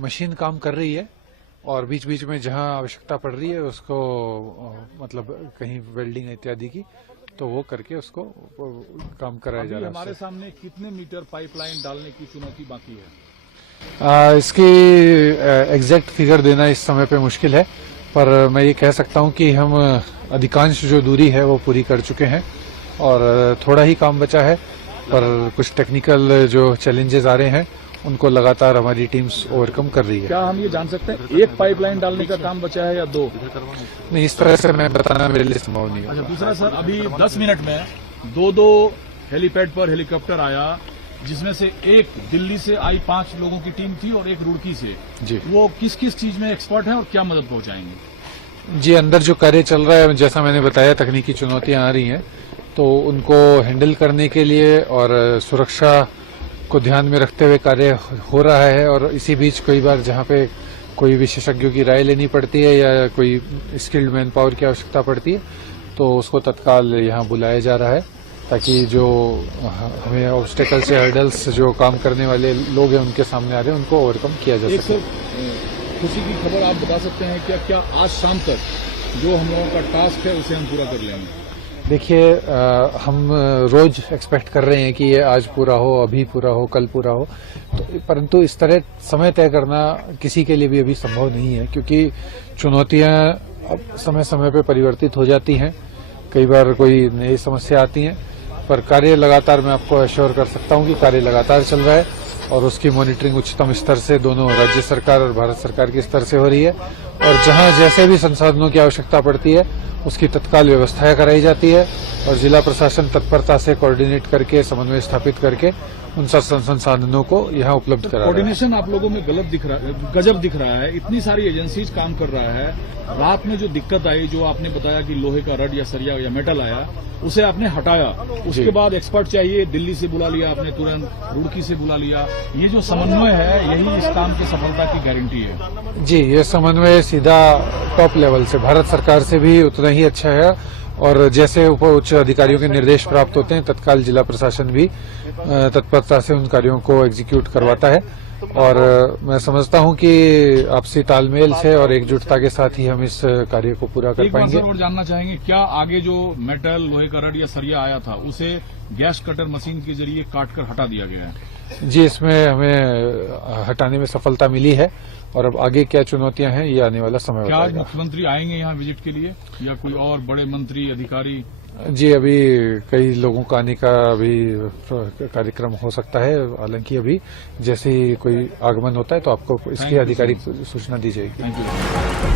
Machine काम कर रही है और बीच बीच में जहां आवश्यकता पड़ रही है उसको मतलब कहीं वेल्डिंग इत्यादि की तो वो करके उसको काम कराया जा रहा है। हमारे सामने कितने मीटर पाइपलाइन डालने की चुनौती बाकी है? इसकी एग्जैक्ट फिगर देना इस समय पे मुश्किल है, पर मैं ये कह सकता हूं कि हम अधिकांश जो दूरी है वो पूरी कर चुके हैं और थोड़ा ही काम बचा है, पर कुछ टेक्निकल जो चैलेंजेस आ रहे हैं उनको लगातार हमारी टीम्स ओवरकम कर रही है। क्या हम ये जान सकते हैं एक पाइपलाइन डालने का काम बचा है या दो? नहीं, इस तरह से मैं बताना मेरे लिए संभव नहीं है। अच्छा, दूसरा सर, अभी 10 मिनट में दो हेलीपैड पर हेलीकॉप्टर आया, जिसमें से एक दिल्ली से आई 5 लोगों की टीम थी और एक रुड़की से। जी, वो किस किस चीज में एक्सपर्ट है और क्या मदद पहुंचाएंगे? जी, अंदर जो कार्य चल रहा है, जैसा मैंने बताया, तकनीकी चुनौतियां आ रही हैं, तो उनको हैंडल करने के लिए और सुरक्षा को ध्यान में रखते हुए कार्य हो रहा है। और इसी बीच कई बार जहां पे कोई विशेषज्ञों की राय लेनी पड़ती है या कोई स्किल्ड मैन पावर की आवश्यकता पड़ती है तो उसको तत्काल यहां बुलाया जा रहा है, ताकि जो हमें ऑब्स्टेकल्स या हर्डल्स जो काम करने वाले लोग हैं उनके सामने आ रहे हैं उनको ओवरकम किया जा सके। खुशी की खबर आप बता सकते हैं क्या आज शाम तक जो हम लोगों का टास्क है उसे हम पूरा कर लेंगे? देखिए, हम रोज एक्सपेक्ट कर रहे हैं कि ये आज पूरा हो, अभी पूरा हो, कल पूरा हो, तो परंतु इस तरह समय तय करना किसी के लिए भी अभी संभव नहीं है, क्योंकि चुनौतियां अब समय समय पे परिवर्तित हो जाती हैं। कई बार कोई नई समस्या आती है, पर कार्य लगातार, मैं आपको एश्योर कर सकता हूं कि कार्य लगातार चल रहा है और उसकी मॉनिटरिंग उच्चतम स्तर से दोनों राज्य सरकार और भारत सरकार के स्तर से हो रही है। और जहां जैसे भी संसाधनों की आवश्यकता पड़ती है उसकी तत्काल व्यवस्था कराई जाती है और जिला प्रशासन तत्परता से कोऑर्डिनेट करके, समन्वय स्थापित करके उन संसाधनों को यहाँ उपलब्ध करा रहा है। कोऑर्डिनेशन आप लोगों में गजब दिख रहा है। इतनी सारी एजेंसीज काम कर रहा है। रात में जो दिक्कत आई, जो आपने बताया कि लोहे का रड या सरिया या मेटल आया, उसे आपने हटाया, उसके बाद एक्सपर्ट चाहिए, दिल्ली से बुला लिया आपने, तुरंत रुड़की से बुला लिया। ये जो समन्वय है, यही इस काम की सफलता की गारंटी है। जी, ये समन्वय सीधा टॉप लेवल से, भारत सरकार से भी उतना ही अच्छा है और जैसे उच्च अधिकारियों के निर्देश प्राप्त होते हैं तत्काल जिला प्रशासन भी तत्परता से उन कार्यों को एग्जीक्यूट करवाता है। और मैं समझता हूं कि आपसी तालमेल से और एकजुटता के साथ ही हम इस कार्य को पूरा कर पाएंगे। एक बार और जानना चाहेंगे, क्या आगे जो मेटल, लोहे का रड या सरिया आया था उसे गैस कटर मशीन के जरिए काटकर हटा दिया गया है? जी, इसमें हमें हटाने में सफलता मिली है और अब आगे क्या चुनौतियां हैं ये आने वाला समय क्या आज बताएगा। मुख्यमंत्री आएंगे यहाँ विजिट के लिए या कोई और बड़े मंत्री अधिकारी? जी, अभी कई लोगों का आने का अभी कार्यक्रम हो सकता है, हालांकि अभी जैसे ही कोई आगमन होता है तो आपको इसकी आधिकारिक सूचना दी जाएगी। Thank you.